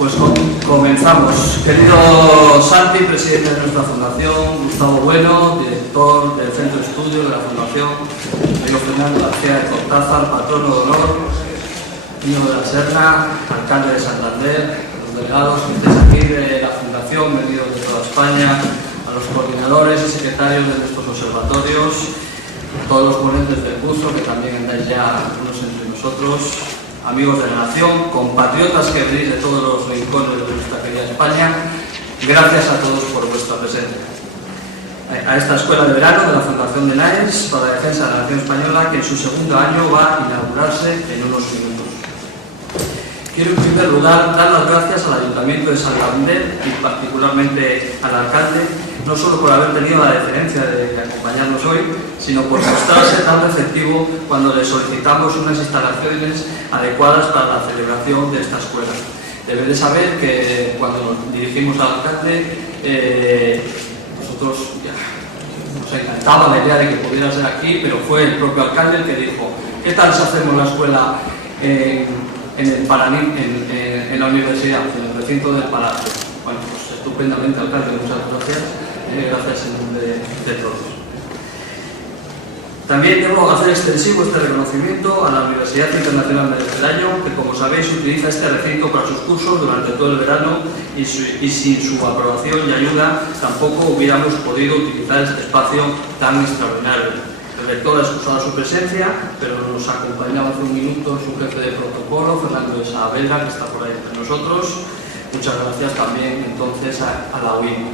Pues comenzamos. Querido Santi, presidente de nuestra fundación, Gustavo Bueno, director del Centro de Estudio de la Fundación, amigo Fernando García de Cortázar, patrono de honor, Niño de la Serna, alcalde de Santander, los delegados que estéis aquí de la Fundación, venidos de toda España, a los coordinadores y secretarios de nuestros observatorios, todos los ponentes del curso, que también andáis ya unos entre nosotros, amigos de la nación, compatriotas que venís de todos los rincones de nuestra querida España, gracias a todos por vuestra presencia. A esta escuela de verano de la Fundación de Naes para la Defensa de la Nación Española, que en su segundo año va a inaugurarse en unos minutos. Quiero en primer lugar dar las gracias al Ayuntamiento de Santander y particularmente al alcalde, no solo por haber tenido la deferencia de acompañarnos hoy, sino por mostrarse tan receptivo cuando le solicitamos unas instalaciones adecuadas para la celebración de esta escuela. Debe de saber que cuando nos dirigimos al alcalde, nosotros nos encantaba la idea de que pudiera ser aquí, pero fue el propio alcalde el que dijo: ¿qué tal si hacemos la escuela en la universidad, en el recinto del Palacio? Bueno, pues estupendamente, alcalde, muchas gracias. Gracias en nombre de todos. También debo hacer extensivo este reconocimiento a la Universidad Internacional de Celaya, que, como sabéis, utiliza este recinto para sus cursos durante todo el verano y sin su aprobación y ayuda tampoco hubiéramos podido utilizar este espacio tan extraordinario. El rector ha excusado su presencia, pero nos acompañaba hace un minuto su jefe de protocolo, Fernando de Saavedra, que está por ahí entre nosotros. Muchas gracias también entonces a la UIM.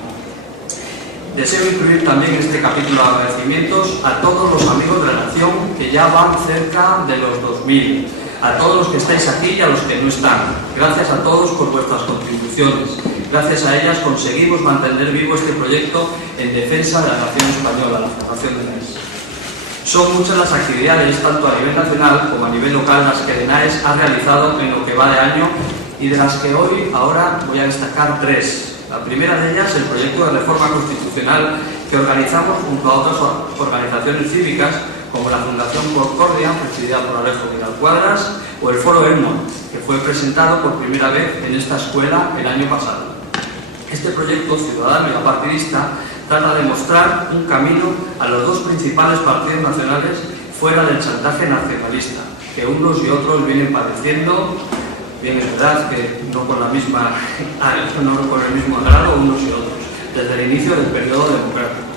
Deseo incluir también en este capítulo de agradecimientos a todos los amigos de la nación, que ya van cerca de los 2000, a todos los que estáis aquí y a los que no están. Gracias a todos por vuestras contribuciones. Gracias a ellas conseguimos mantener vivo este proyecto en defensa de la nación española, la Fundación de Naes. Son muchas las actividades, tanto a nivel nacional como a nivel local, las que Naes ha realizado en lo que va de año y de las que ahora voy a destacar tres. La primera de ellas, el proyecto de reforma constitucional que organizamos junto a otras organizaciones cívicas como la Fundación Concordia, presidida por Alejo Vidal Cuadras, o el Foro ERMON, que fue presentado por primera vez en esta escuela el año pasado. Este proyecto ciudadano y apartidista trata de mostrar un camino a los dos principales partidos nacionales fuera del chantaje nacionalista, que unos y otros vienen padeciendo. Bien, es verdad que no con el mismo agrado unos y otros, desde el inicio del periodo democrático.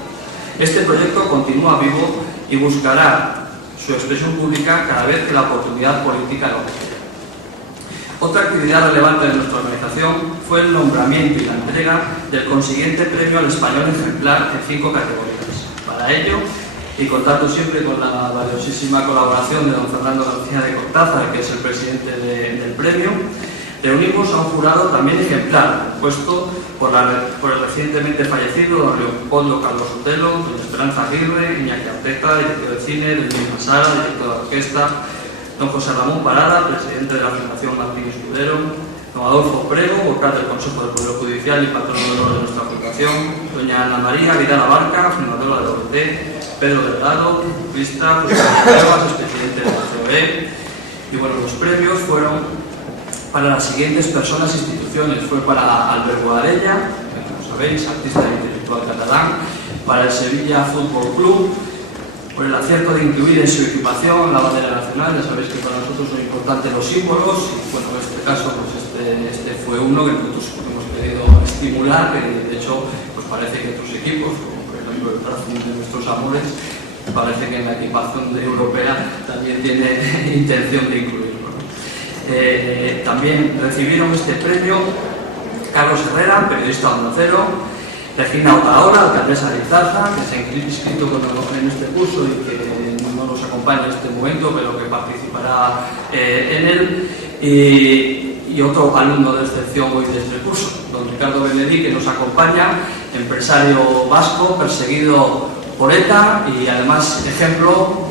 Este proyecto continúa vivo y buscará su expresión pública cada vez que la oportunidad política lo requiera. Otra actividad relevante de nuestra organización fue el nombramiento y la entrega del consiguiente premio al español ejemplar en 5 categorías. Para ello, y contando siempre con la valiosísima colaboración de don Fernando García de Cortázar, que es el presidente del premio, reunimos a un jurado también ejemplar, compuesto por el recientemente fallecido don Leopoldo Carlos Sotelo, doña Esperanza Aguirre, Iñaki Arteta, director de cine, don Luis Masara, director de orquesta, don José Ramón Parada, presidente de la Fundación Martín Escudero, don Adolfo Prego, vocal del Consejo del Poder Judicial y patrono de honor de nuestra fundación, doña Ana María Vidal Abarca, fundadora de OBT, Pedro Delgado, jurista, José Cuevas, presidente de la COE. Y bueno, los premios fueron para las siguientes personas e instituciones. Fue para Albert Boadella, que como sabéis, artista intelectual catalán, para el Sevilla Fútbol Club, por el acierto de incluir en su equipación la bandera nacional. Ya sabéis que para nosotros son importantes los símbolos, y bueno, en este caso pues este fue uno que nosotros hemos querido estimular, que de hecho pues parece que otros equipos, el Racing de nuestros amores, parece que en la equipación europea también tiene intención de incluirlo. También recibieron este premio Carlos Herrera, periodista Onda Cero, Regina Otaola, alcaldesa de Izarza, que se ha inscrito en este curso y que no nos acompaña en este momento, pero que participará en él, y otro alumno de excepción hoy de este curso, don Ricardo Benedí, que nos acompaña, empresario vasco, perseguido por ETA y además ejemplo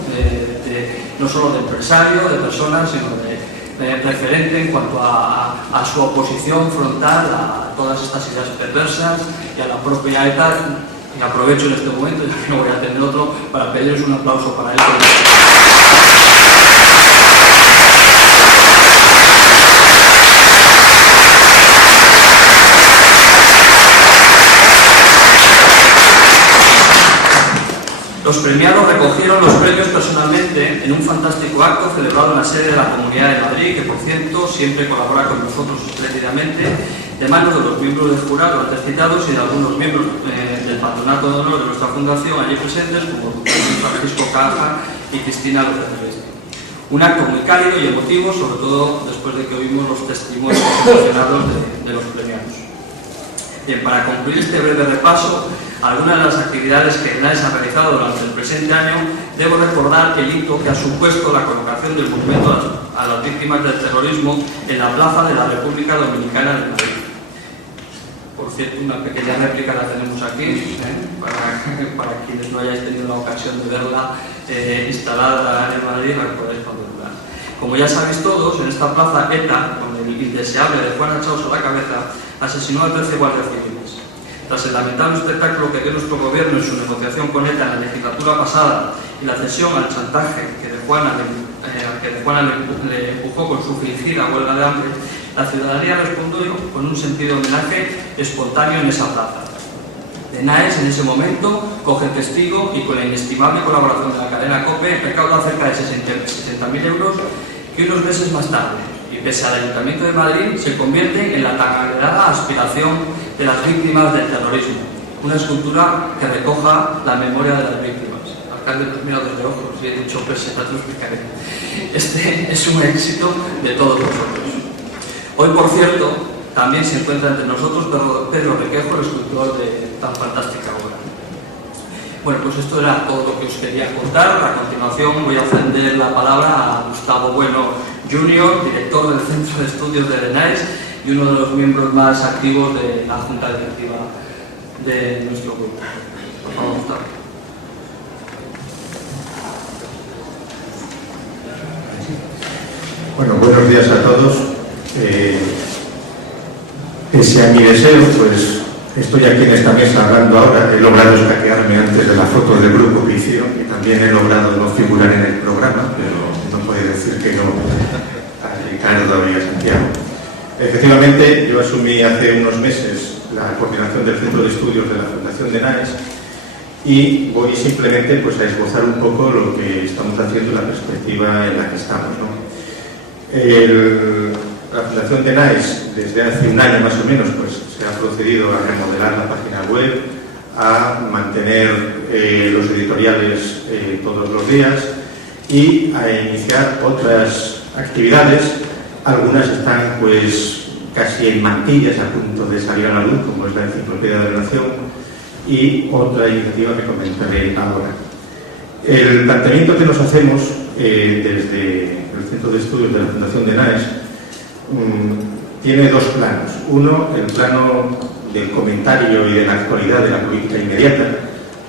no solo de empresario, de personas, sino de referente en cuanto a su oposición frontal a todas estas ideas perversas y a la propia ETA. Y aprovecho en este momento, ya que no voy a tener otro, para pedirles un aplauso para él. Los premiados recogieron los premios personalmente en un fantástico acto celebrado en la sede de la Comunidad de Madrid, que por cierto siempre colabora con nosotros espléndidamente, de manos de los miembros del jurado antes citados y de algunos miembros del patronato de honor de nuestra fundación allí presentes, como Francisco Caja y Cristina López de Veste. Un acto muy cálido y emotivo, sobre todo después de que oímos los testimonios emocionados de los premiados. Bien, para concluir este breve repaso, algunas de las actividades que NAES ha realizado durante el presente año, debo recordar el hito que ha supuesto la colocación del monumento a las víctimas del terrorismo en la plaza de la República Dominicana de Madrid. Por cierto, una pequeña réplica la tenemos aquí, para quienes no hayáis tenido la ocasión de verla instalada en Madrid, la podéis contemplar. Como ya sabéis todos, en esta plaza ETA, con el indeseable de Juan Achaos a la cabeza, asesinó a 13 guardias civiles. Tras el lamentable espectáculo que dio nuestro gobierno en su negociación con ETA en la legislatura pasada y la cesión al chantaje que de Juana le empujó con su fingida huelga de hambre, la ciudadanía respondió con un sentido de homenaje espontáneo en esa plaza. NAES en ese momento coge el testigo y con la inestimable colaboración de la cadena COPE recauda cerca de 60.000 euros que unos meses más tarde, y pese al Ayuntamiento de Madrid, se convierte en la tan anhelada aspiración de las víctimas del terrorismo, una escultura que recoja la memoria de las víctimas. Alcalde, nos mira desde ojos, y he dicho, pues ya te lo explicaré. Este es un éxito de todos nosotros. Hoy, por cierto, también se encuentra entre nosotros Pedro Requejo, el escultor de tan fantástica obra. Bueno, pues esto era todo lo que os quería contar. A continuación voy a ceder la palabra a Gustavo Bueno Jr., director del Centro de Estudios de NAES y uno de los miembros más activos de la Junta Directiva de nuestro grupo. Por favor, Gustavo. Bueno, buenos días a todos. Pese a mi deseo, pues estoy aquí en esta mesa hablando ahora. He logrado escaquearme antes de la foto del grupo que hicieron y también he logrado no figurar en el programa, pero no puedo decir que no a Ricardo y a Santiago. Efectivamente, yo asumí hace unos meses la coordinación del Centro de Estudios de la Fundación de NAES y voy simplemente pues, a esbozar un poco lo que estamos haciendo y la perspectiva en la que estamos, ¿no? La Fundación de NAES, desde hace un año más o menos, pues se ha procedido a remodelar la página web, a mantener los editoriales todos los días y a iniciar otras actividades. Algunas están pues casi en mantillas, a punto de salir a la luz, como es la Enciclopedia de la Nación, y otra iniciativa que comentaré ahora. El planteamiento que nos hacemos desde el Centro de Estudios de la Fundación de NAES tiene dos planos. Uno, el plano del comentario y de la actualidad de la política inmediata,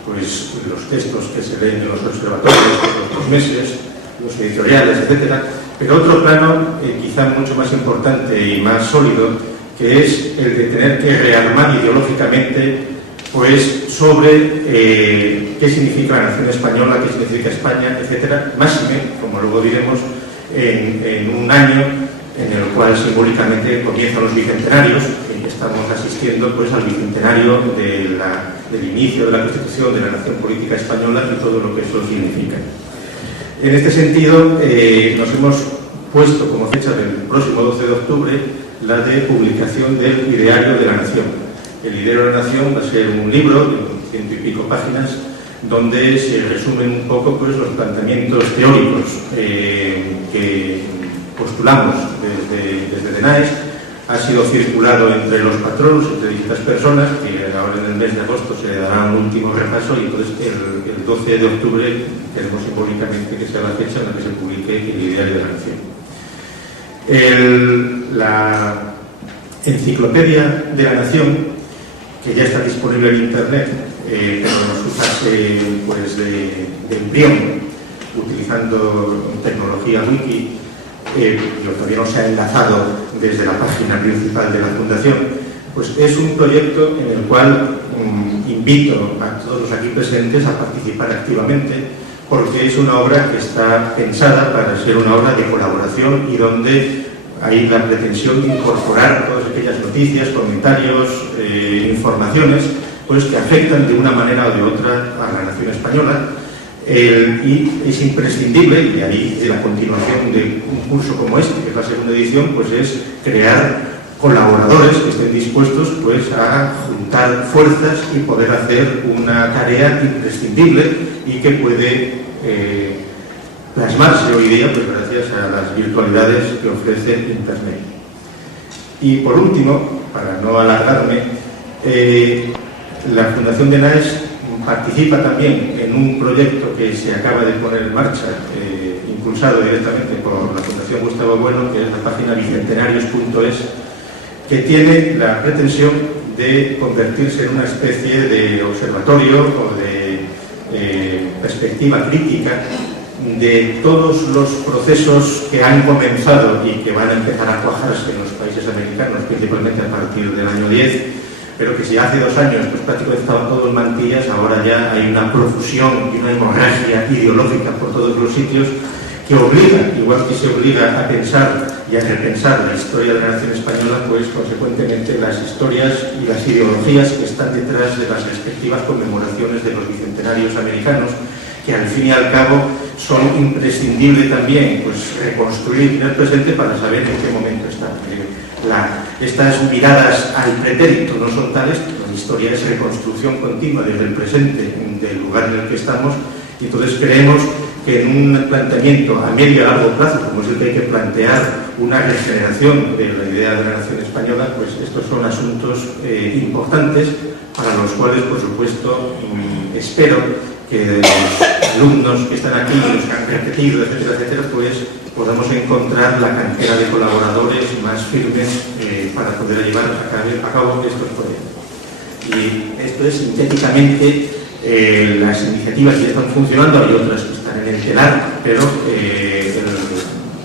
pues los textos que se leen en los observatorios todos los meses, los editoriales, etc. Pero otro plano, quizá mucho más importante y más sólido, que es el de tener que rearmar ideológicamente pues, sobre qué significa la nación española, qué significa España, etc. Máxime, como luego diremos, en un año en el cual simbólicamente comienzan los bicentenarios, y estamos asistiendo pues, al bicentenario del inicio de la Constitución de la Nación Política Española y todo lo que eso significa. En este sentido, nos hemos puesto como fecha del próximo 12 de octubre la de publicación del Ideario de la Nación. El Ideario de la Nación va a ser un libro de 100 y pico páginas donde se resumen un poco pues, los planteamientos teóricos que postulamos desde NAES. Ha sido circulado entre los patronos, entre distintas personas, que ahora en el mes de agosto se le dará un último repaso y entonces el 12 de octubre queremos simbólicamente que sea la fecha en la que se publique el Ideario de la Nación. La Enciclopedia de la Nación, que ya está disponible en Internet, pero nos usase pues, de embrión, utilizando tecnología wiki, todavía no se ha enlazado desde la página principal de la Fundación, pues es un proyecto en el cual invito a todos los aquí presentes a participar activamente, porque es una obra que está pensada para ser una obra de colaboración y donde hay la pretensión de incorporar todas aquellas noticias, comentarios, informaciones, pues que afectan de una manera o de otra a la nación española Y es imprescindible, y de ahí la continuación de un curso como este, que es la segunda edición, pues es crear colaboradores que estén dispuestos pues a juntar fuerzas y poder hacer una tarea imprescindible y que puede plasmarse hoy día pues gracias a las virtualidades que ofrece Internet. Y por último, para no alargarme, la Fundación de NAES participa también en un proyecto que se acaba de poner en marcha, impulsado directamente por la Fundación Gustavo Bueno, que es la página bicentenarios.es, que tiene la pretensión de convertirse en una especie de observatorio o de perspectiva crítica de todos los procesos que han comenzado y que van a empezar a cuajarse en los países americanos, principalmente a partir del año 10, pero que si hace 2 años pues prácticamente estaban todos en mantillas, ahora ya hay una profusión y una hemorragia ideológica por todos los sitios que obliga, igual que se obliga a pensar y a repensar la historia de la nación española, pues consecuentemente las historias y las ideologías que están detrás de las respectivas conmemoraciones de los bicentenarios americanos, que al fin y al cabo son imprescindibles también pues reconstruir el presente para saber en qué momento están. Estas miradas al pretérito no son tales, la historia es reconstrucción continua desde el presente del lugar en el que estamos, y entonces creemos que en un planteamiento a medio y a largo plazo, como es el que hay que plantear una regeneración de la idea de la nación española, pues estos son asuntos importantes para los cuales, por supuesto, espero que los alumnos que están aquí, los que han repetido, etcétera, etcétera, pues podamos encontrar la cantera de colaboradores más firmes para poder llevar a cabo estos proyectos. Y esto es sintéticamente las iniciativas que ya están funcionando, hay otras que están en el telar, pero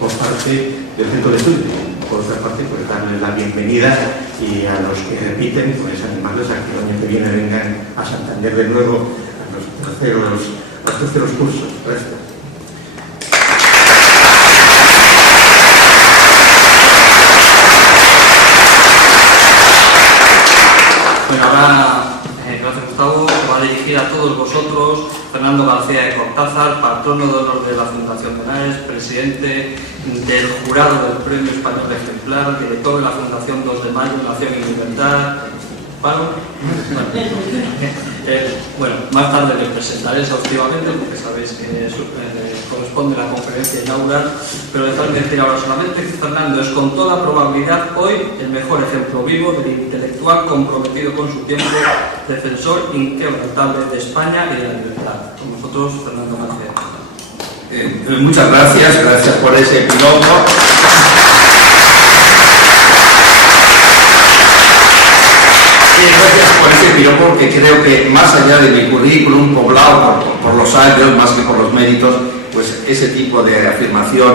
por parte del centro de estudios. Por otra parte, pues darles la bienvenida y a los que repiten, pues animarles a que el año que viene vengan a Santander de nuevo a los terceros cursos. Gracias. Bueno, ahora, gracias Gustavo, va a dirigir a todos vosotros Fernando García de Cortázar, patrono de honor de la Fundación de NAES, presidente del jurado del Premio Español Ejemplar, director de la Fundación 2 de Mayo, Nación y Libertad. ¿Palo? Bueno, más tarde le presentaré exhaustivamente porque sabéis que corresponde a la conferencia inaugural, pero dejadme decir ahora solamente que Fernando es con toda probabilidad hoy el mejor ejemplo vivo del intelectual comprometido con su tiempo, defensor inquebrantable de España y de la libertad. Con nosotros, Fernando García. Muchas gracias por ese piloto. Gracias por ese piropo, porque creo que más allá de mi currículum poblado por los años, más que por los méritos, pues ese tipo de afirmación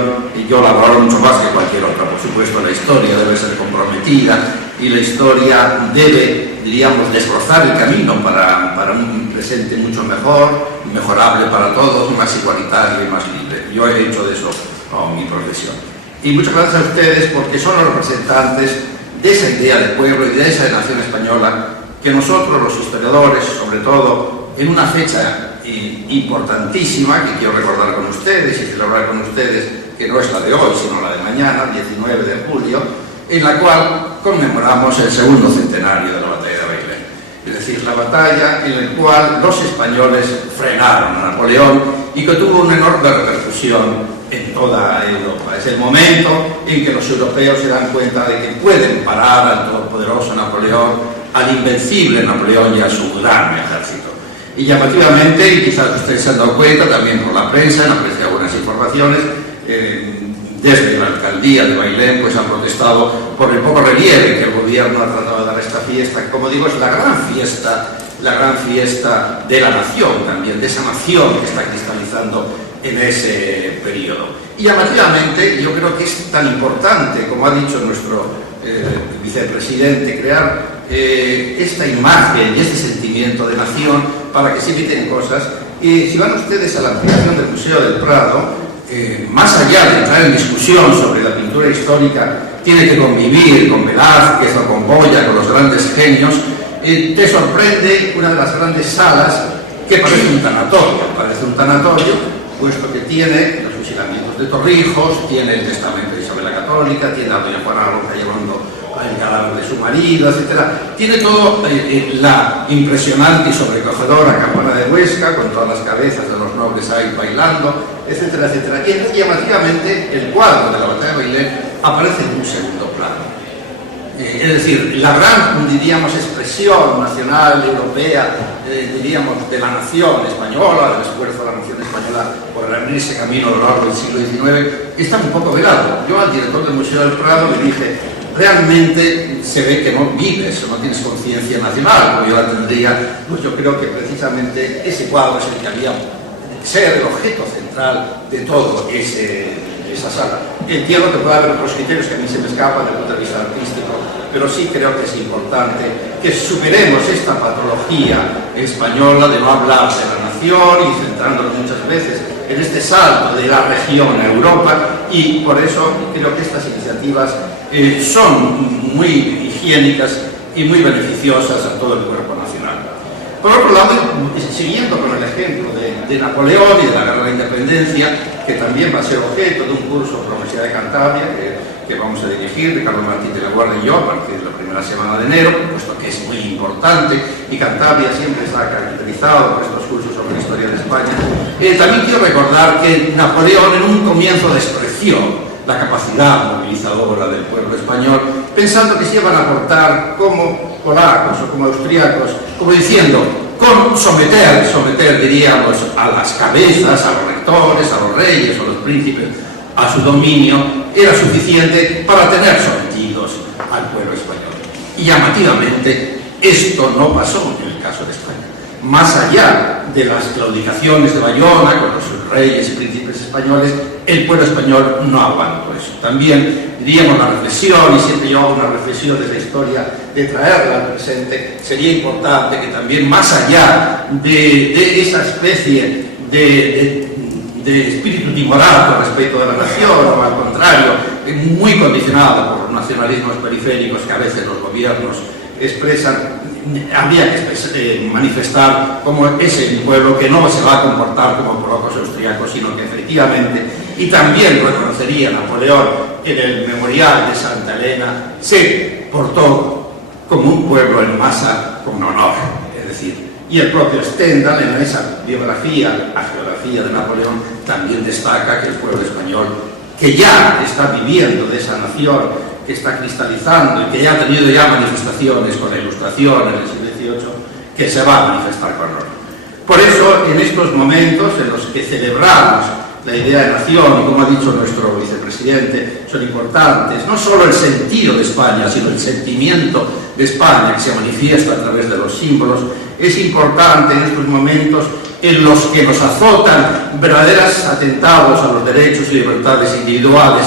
yo la valoro mucho más que cualquier otra. Por supuesto, la historia debe ser comprometida y la historia debe, diríamos, desbrozar el camino para un presente mucho mejor, mejorable para todos, más igualitario y más libre. Yo he hecho de eso mi profesión. Y muchas gracias a ustedes porque son los representantes de esa idea de pueblo y de esa nación española que nosotros, los historiadores, sobre todo, en una fecha importantísima que quiero recordar con ustedes y celebrar con ustedes, que no es la de hoy, sino la de mañana, 19 de julio, en la cual conmemoramos el segundo centenario de la batalla de Bailén. Es decir, la batalla en la cual los españoles frenaron a Napoleón y que tuvo una enorme repercusión en toda Europa. Es el momento en que los europeos se dan cuenta de que pueden parar al todopoderoso Napoleón, al invencible Napoleón y a su gran ejército. Y llamativamente, y quizás ustedes se han dado cuenta también por la prensa, en la prensa de algunas informaciones, desde la alcaldía de Bailén pues han protestado por el poco relieve que el gobierno ha tratado de dar a esta fiesta, que como digo es la gran fiesta de la nación también, de esa nación que está cristalizando en ese periodo. Y llamativamente yo creo que es tan importante, como ha dicho nuestro vicepresidente, crear esta imagen y este sentimiento de nación para que se eviten cosas. Y si van ustedes a la ampliación del Museo del Prado, más allá de entrar en discusión sobre la pintura histórica, tiene que convivir con Velázquez o con Goya, con los grandes genios, te sorprende una de las grandes salas que parece un tanatorio, puesto que tiene los fusilamientos de Torrijos, tiene el testamento de Isabel la Católica, tiene a doña Juana Roca llevando el cadáver de su marido, etc. Tiene todo la impresionante y sobrecogedora Campana de Huesca, con todas las cabezas de los nobles ahí bailando, etcétera, etcétera. Y llamativamente el cuadro de la batalla de Bailén aparece en un segundo plano. Es decir, la gran, diríamos, expresión nacional, europea, diríamos, de la nación española, del esfuerzo de la nación española por abrirse camino a lo largo del siglo XIX, está un poco velado. Yo al director del Museo del Prado le dije, realmente se ve que no vives o no tienes conciencia nacional, como yo la tendría, pues yo creo que precisamente ese cuadro es el que había de ser el objeto central de todo esa sala. Entiendo que puede haber otros criterios que a mí se me escapan desde el punto de vista artístico, pero sí creo que es importante que superemos esta patología española de no hablar de la nación y centrándonos muchas veces en este salto de la región a Europa, y por eso creo que estas iniciativas son muy higiénicas y muy beneficiosas a todo el cuerpo nacional. Por otro lado, siguiendo con el ejemplo de Napoleón y de la Guerra de la Independencia, que también va a ser objeto de un curso por la Universidad de Cantabria que vamos a dirigir, Ricardo Martín de la Guardia y yo, a partir de la primera semana de enero, puesto que es muy importante y Cantabria siempre está caracterizado por estos cursos sobre la historia de España. También quiero recordar que Napoleón en un comienzo despreció la capacidad movilizadora del pueblo español, pensando que se iban a portar como polacos o como austríacos, como diciendo, con someter, diríamos, a las cabezas, a los rectores, a los reyes o a los príncipes, a su dominio, era suficiente para tener sometidos al pueblo español. Y llamativamente, esto no pasó en el caso de España. Más allá de las claudicaciones de Bayona con los reyes y príncipes españoles, el pueblo español no aguantó eso. También, diríamos, la reflexión, y siempre yo hago una reflexión desde la historia, de traerla al presente, sería importante que también, más allá de esa especie de espíritu timorato respecto de la nación, o al contrario, muy condicionado por los nacionalismos periféricos que a veces los gobiernos expresan, habría que manifestar como es el pueblo que no se va a comportar como polacos austríacos, sino que efectivamente, y también reconocería Napoleón en el memorial de Santa Elena, se portó como un pueblo en masa con honor, es decir, y el propio Stendhal en esa biografía, la geografía de Napoleón, también destaca que el pueblo español, que ya está viviendo de esa nación, que está cristalizando y que ya ha tenido ya manifestaciones con la Ilustración en el siglo XVIII, que se va a manifestar con honor. Por eso, en estos momentos en los que celebramos la idea de nación, y como ha dicho nuestro vicepresidente, son importantes no solo el sentido de España, sino el sentimiento de España que se manifiesta a través de los símbolos. Es importante en estos momentos en los que nos azotan verdaderos atentados a los derechos y libertades individuales,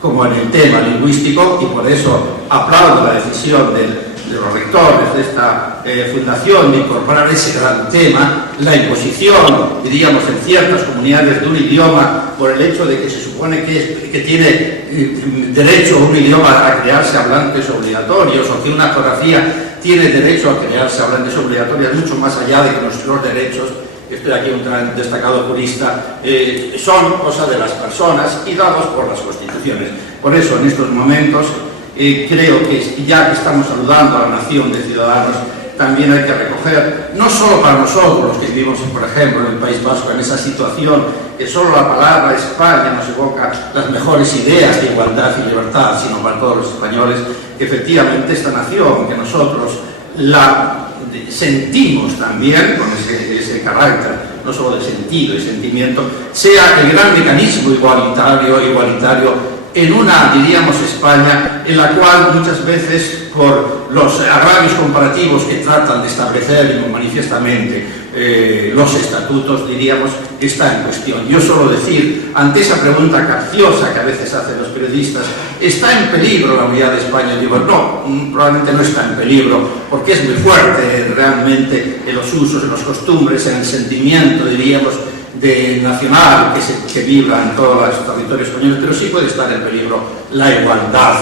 como en el tema lingüístico, y por eso aplaudo la decisión de los rectores de esta fundación de incorporar ese gran tema, la imposición, diríamos, en ciertas comunidades de un idioma por el hecho de que se supone que tiene derecho un idioma a crearse hablantes obligatorios, o que una geografía tiene derecho a crearse hablantes obligatorios, mucho más allá de que nuestros derechos, estoy aquí un destacado jurista, son cosa de las personas y dados por las constituciones. Por eso, en estos momentos, creo que ya que estamos saludando a la nación de ciudadanos, también hay que recoger, no solo para nosotros, los que vivimos, por ejemplo, en el País Vasco, en esa situación que solo la palabra España nos evoca las mejores ideas de igualdad y libertad, sino para todos los españoles, que efectivamente esta nación, que nosotros la sentimos también con ese carácter, no solo de sentido y sentimiento, sea el gran mecanismo igualitario en una, diríamos, España en la cual muchas veces, por los agravios comparativos que tratan de establecer manifiestamente los estatutos, diríamos, está en cuestión. Yo suelo decir, ante esa pregunta capciosa que a veces hacen los periodistas, ¿está en peligro la unidad de España? Digo, no, probablemente no está en peligro, porque es muy fuerte realmente en los usos, en las costumbres, en el sentimiento, diríamos, de nacional que vibra en todos los territorios españoles, pero sí puede estar en peligro la igualdad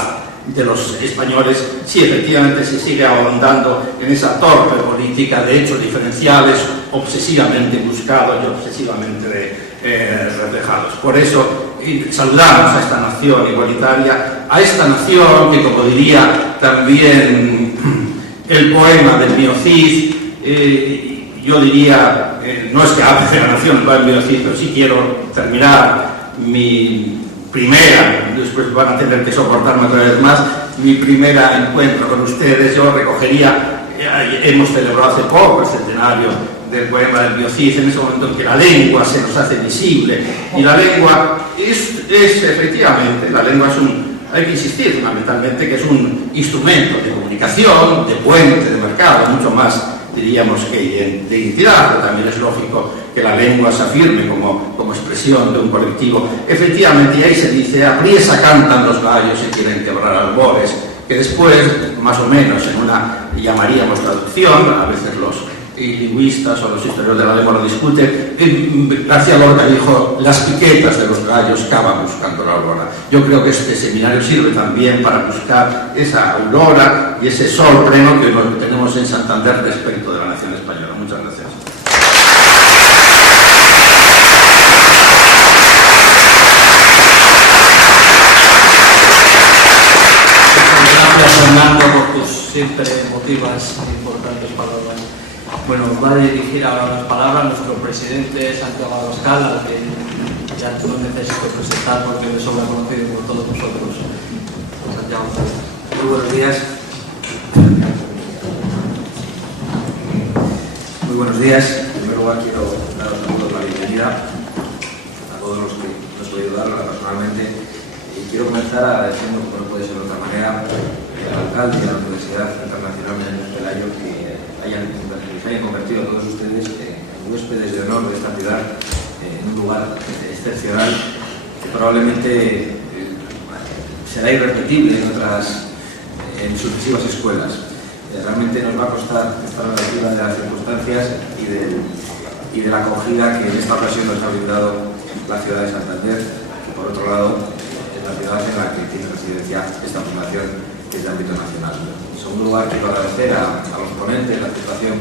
de los españoles si efectivamente se sigue ahondando en esa torpe política de hechos diferenciales obsesivamente buscados y obsesivamente reflejados. Por eso saludamos a esta nación igualitaria, a esta nación que, como diría también el poema del Mio Cid, yo diría, no es que hable de la nación, el poema del Mio Cid, pero sí quiero terminar mi primera, después van a tener que soportarme otra vez más, mi primera encuentro con ustedes. Yo recogería, hemos celebrado hace poco el centenario del poema del Mio Cid, en ese momento en que la lengua se nos hace visible, y la lengua es efectivamente, la lengua es hay que insistir fundamentalmente que es un instrumento de comunicación, de puente, de mercado, mucho más diríamos que de identidad, pero también es lógico que la lengua se afirme como expresión de un colectivo. Efectivamente, y ahí se dice, apriesa cantan los gallos y quieren quebrar albores, que después, más o menos, en una, llamaríamos traducción, a veces los lingüistas o los historiadores de la lengua lo discuten, García Lorca dijo, las piquetas de los gallos cavan buscando la aurora. Yo creo que este seminario sirve también para buscar esa aurora y ese sol pleno que tenemos en Santander respecto de la nación española. Muchas gracias. Gracias, Fernando, por tus siempre emotivas e importantes palabras. Bueno, va a dirigir ahora las palabras nuestro presidente Santiago Abascal, al que ya no necesito presentar porque es de sobra conocido por todos nosotros. Santiago. Muy buenos días. Muy buenos días. En primer lugar quiero daros a todos la bienvenida, a todos los que nos he podido darla personalmente. Y quiero comenzar agradeciendo, como no puede ser de otra manera, al alcalde y a la Universidad Internacional de Pelayo que se hayan convertido a todos ustedes en huéspedes de honor de esta ciudad, en un lugar excepcional que probablemente será irrepetible en sucesivas escuelas. Realmente nos va a costar estar a la altura de las circunstancias y de la acogida que en esta ocasión nos ha brindado la ciudad de Santander, que por otro lado es la ciudad en la que tiene residencia esta fundación, que es de ámbito nacional. En segundo lugar, quiero agradecer a los ponentes la aceptación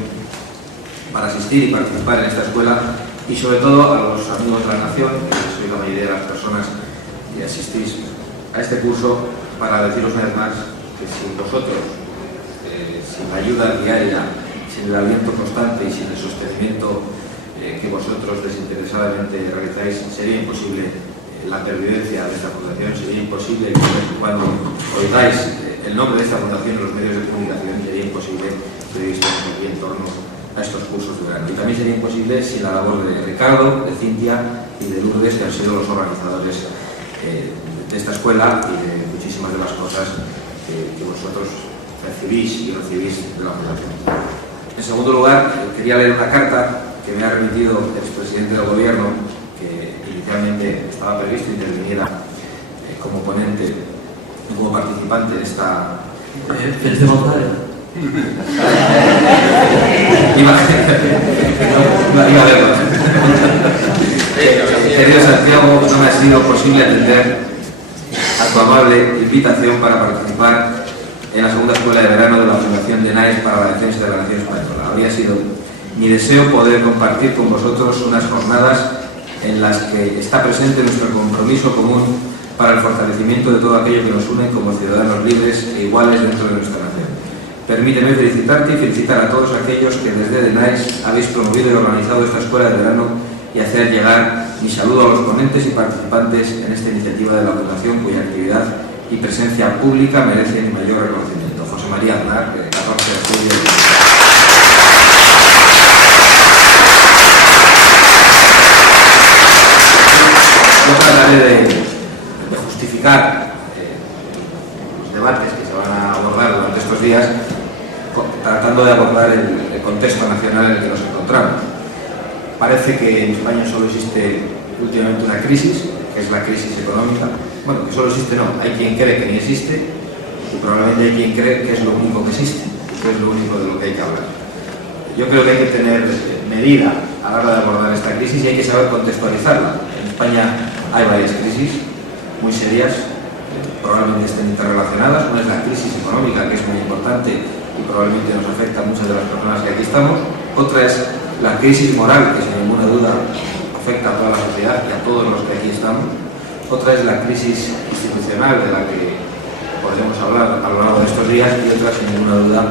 para asistir y participar en esta escuela, y sobre todo a los amigos de la nación, que sois la mayoría de las personas que asistís a este curso, para deciros una vez más que sin vosotros, sin la ayuda diaria, sin el aliento constante y sin el sostenimiento que vosotros desinteresadamente realizáis, sería imposible la pervivencia de esta fundación, sería imposible que cuando oigáis el nombre de esta fundación en los medios de comunicación, sería imposible que estemos aquí en torno a estos cursos de verano. Y también sería imposible sin la labor de Ricardo, de Cintia y de Lourdes, que han sido los organizadores de esta escuela y de muchísimas de las cosas que vosotros percibís y recibís de la fundación. En segundo lugar, quería leer una carta que me ha remitido el expresidente del gobierno, que inicialmente estaba previsto interviniera como ponente, como participante en esta... ¿Feliz de González? Iba a verlo. Querido Santiago, no me ha sido posible atender a tu amable invitación para participar en la segunda escuela de verano de la Fundación de NAES para la defensa de la nación española. Habría sido mi deseo poder compartir con vosotros unas jornadas en las que está presente nuestro compromiso común para el fortalecimiento de todo aquello que nos une como ciudadanos libres e iguales dentro de nuestra nación. Permíteme felicitarte y felicitar a todos aquellos que desde NAES habéis promovido y organizado esta escuela de verano y hacer llegar mi saludo a los ponentes y participantes en esta iniciativa de la Fundación, cuya actividad y presencia pública merecen mi mayor reconocimiento. José María Aznar, de 14 de julio. Yo trataré de justificar los debates que se van a abordar durante estos días, tratando de abordar el contexto nacional en el que nos encontramos. Parece que en España solo existe últimamente una crisis, que es la crisis económica. Bueno, que solo existe no, hay quien cree que ni existe y probablemente hay quien cree que es lo único que existe, que es lo único de lo que hay que hablar. Yo creo que hay que tener medida a la hora de abordar esta crisis y hay que saber contextualizarla. En España hay varias crisis muy serias, probablemente estén interrelacionadas. Una es la crisis económica, que es muy importante y probablemente nos afecta a muchas de las personas que aquí estamos. Otra es la crisis moral, que sin ninguna duda afecta a toda la sociedad y a todos los que aquí estamos. Otra es la crisis institucional, de la que podremos hablar a lo largo de estos días, y otra, sin ninguna duda,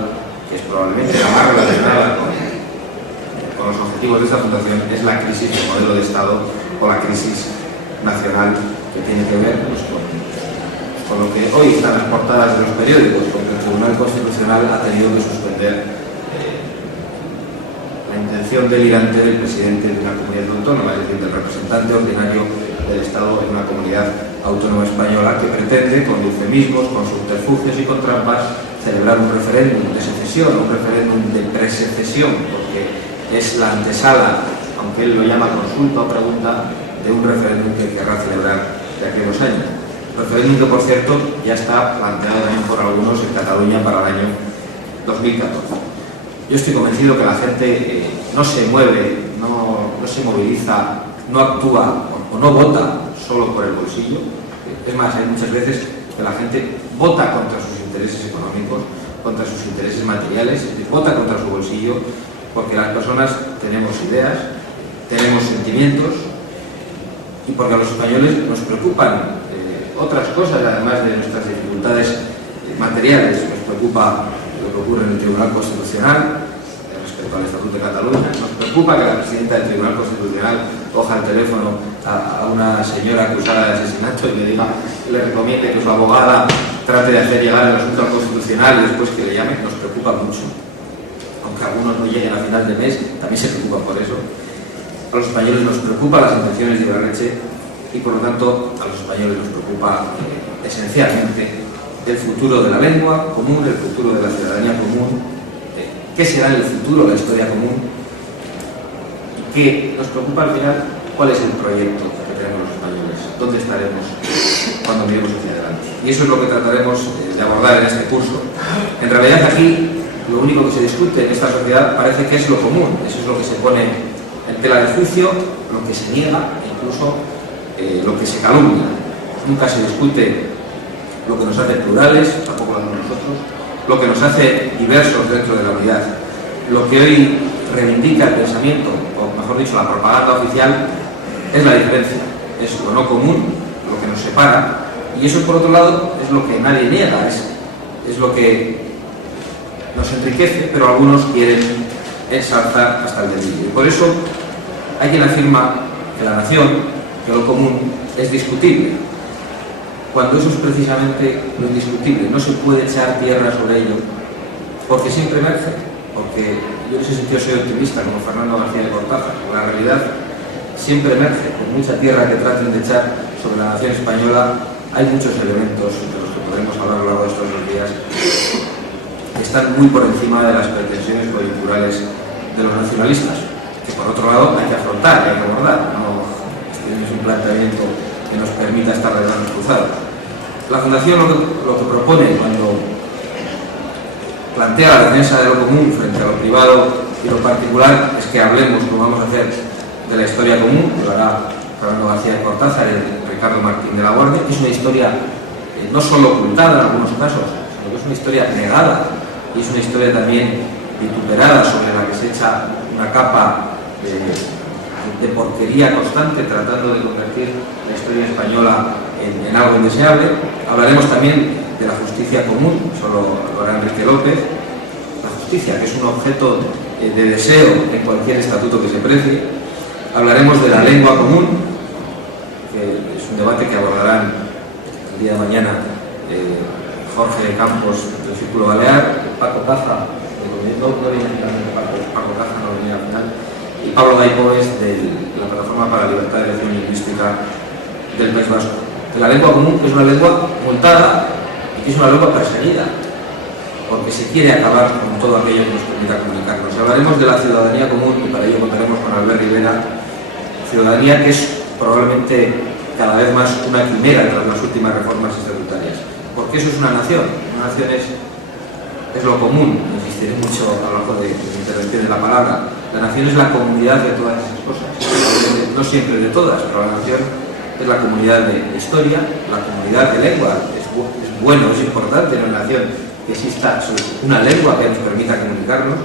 que es probablemente la más relacionada con los objetivos de esta fundación, es la crisis del modelo de Estado o la crisis nacional, que tiene que ver pues, con lo que hoy están las portadas de los periódicos, porque el Tribunal Constitucional ha tenido que suspender la intención delirante del presidente de una comunidad autónoma, es decir, del representante ordinario del Estado en una comunidad autónoma española, que pretende, con eufemismos, con subterfugios y con trampas, celebrar un referéndum de secesión, un referéndum de presecesión, porque es la antesala, aunque él lo llama consulta o pregunta, de un referéndum que querrá celebrar de aquí a 2 años. Referéndum que, por cierto, ya está planteado también por algunos en Cataluña para el año 2014. Yo estoy convencido que la gente no se mueve, no se moviliza, no actúa o no vota solo por el bolsillo. Es más, hay muchas veces que la gente vota contra sus intereses económicos, contra sus intereses materiales, vota contra su bolsillo, porque las personas tenemos ideas, tenemos sentimientos, y porque a los españoles nos preocupan otras cosas, además de nuestras dificultades materiales. Nos preocupa lo que ocurre en el Tribunal Constitucional respecto al Estatuto de Cataluña. Nos preocupa que la presidenta del Tribunal Constitucional coja el teléfono a una señora acusada de asesinato y le recomiende que su abogada trate de hacer llegar el asunto al Constitucional y después que le llame. Nos preocupa mucho. Aunque algunos no lleguen a final de mes, también se preocupan por eso. A los españoles nos preocupan las intenciones de Ibarretxe y, por lo tanto, a los españoles nos preocupa esencialmente el futuro de la lengua común, el futuro de la ciudadanía común, qué será en el futuro la historia común, y que nos preocupa al final cuál es el proyecto que tenemos los españoles, dónde estaremos cuando miremos hacia adelante. Y eso es lo que trataremos de abordar en este curso. En realidad aquí lo único que se discute en esta sociedad parece que es lo común, eso es lo que se pone en tela de juicio, lo que se niega e incluso lo que se calumnia. Nunca se discute lo que nos hace plurales, tampoco lo hacemos nosotros, lo que nos hace diversos dentro de la unidad. Lo que hoy reivindica el pensamiento, o mejor dicho, la propaganda oficial, es la diferencia, es lo no común, lo que nos separa, y eso, por otro lado, es lo que nadie niega, es lo que nos enriquece, pero algunos quieren ensalzar hasta el delirio. Y por eso hay quien afirma que la nación, que lo común, es discutible, cuando eso es precisamente lo indiscutible. No se puede echar tierra sobre ello, porque siempre emerge, porque yo en ese sentido soy optimista, como Fernando García de Cortázar. La realidad siempre emerge, con mucha tierra que traten de echar sobre la nación española. Hay muchos elementos de los que podremos hablar a lo largo de estos 2 días que están muy por encima de las pretensiones coyunturales de los nacionalistas, que por otro lado hay que afrontar, hay que abordar. No tenemos un planteamiento que nos permita estar de brazos cruzados. La Fundación lo que propone cuando plantea la defensa de lo común frente a lo privado y lo particular es que hablemos, como vamos a hacer, de la historia común, que lo hará Fernando García de Cortázar y Ricardo Martín de la Guardia, que es una historia no solo ocultada en algunos casos, sino que es una historia negada y es una historia también vituperada, sobre la que se echa una capa de porquería constante, tratando de convertir la historia española en algo indeseable. Hablaremos también de la justicia común, eso lo hará Enrique López. La justicia, que es un objeto de deseo en cualquier estatuto que se precie. Hablaremos de la lengua común, que es un debate que abordarán el día de mañana Jorge Campos del Círculo Balear, Paco Caza, no viene finalmente Paco Caza, no venía al final, y Pablo Gaipoes de la Plataforma para la Libertad de Elección Lingüística del País Vasco. De la lengua común, que es una lengua multada y que es una lengua perseguida, porque se quiere acabar con todo aquello que nos permita comunicarnos. Hablaremos de la ciudadanía común, y para ello contaremos con Albert Rivera, ciudadanía que es probablemente cada vez más una quimera tras las últimas reformas estatutarias. Porque eso es una nación. Una nación es lo común. Insistiré mucho a lo largo de mi intervención de la palabra. La nación es la comunidad de todas esas cosas. No siempre de todas, pero la nación es la comunidad de historia, la comunidad de lengua. Es bueno, es importante en una nación que exista una lengua que nos permita comunicarnos.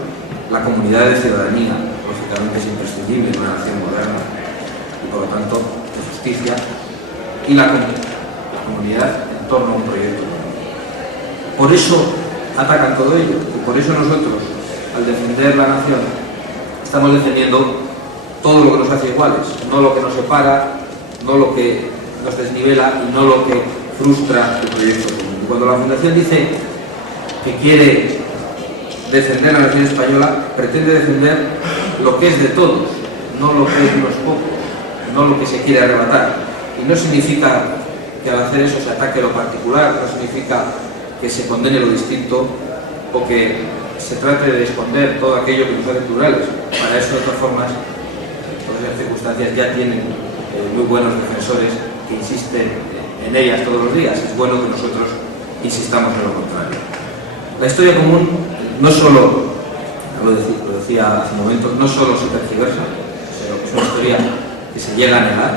La comunidad de ciudadanía, lógicamente, es imprescindible en una nación moderna y, por lo tanto, de justicia. Y la comunidad en torno a un proyecto común. Por eso atacan todo ello, y por eso nosotros, al defender la nación, estamos defendiendo todo lo que nos hace iguales, no lo que nos separa, no lo que nos desnivela y no lo que frustra el proyecto común. Y cuando la Fundación dice que quiere defender la nación española, pretende defender lo que es de todos, no lo que es de unos pocos, no lo que se quiere arrebatar. Y no significa que al hacer eso se ataque lo particular, no significa que se condene lo distinto o que se trate de esconder todo aquello que nos hace plurales. Para eso, de todas formas, todas las circunstancias ya tienen muy buenos defensores que insisten en ellas todos los días. Es bueno que nosotros insistamos en lo contrario. La historia común no solo, lo decía hace un momento, no solo se tergiversa, sino que es una historia que se llega a negar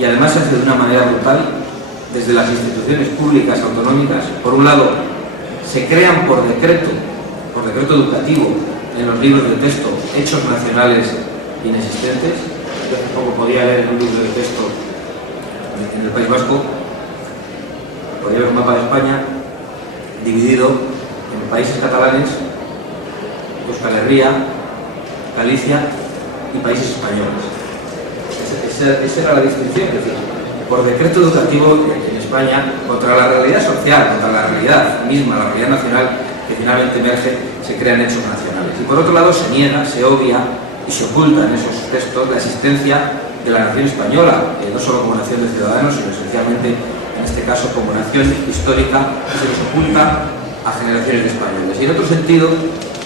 y además se hace de una manera brutal desde las instituciones públicas autonómicas. Por un lado, se crean por decreto educativo en los libros de texto hechos nacionales inexistentes. Yo hace poco podía leer en un libro de texto en el País Vasco, podía ver un mapa de España dividido en países catalanes, Euskal Herria, Galicia y países españoles. Esa era la distinción, es decir, por decreto educativo en España, contra la realidad social, contra la realidad misma, la realidad nacional que finalmente emerge, se crean hechos nacionales. Y por otro lado se niega, se obvia y se oculta en esos textos la existencia de la nación española, no solo como nación de ciudadanos, sino esencialmente, en este caso, como nación histórica que se nos oculta a generaciones de españoles. Y en otro sentido,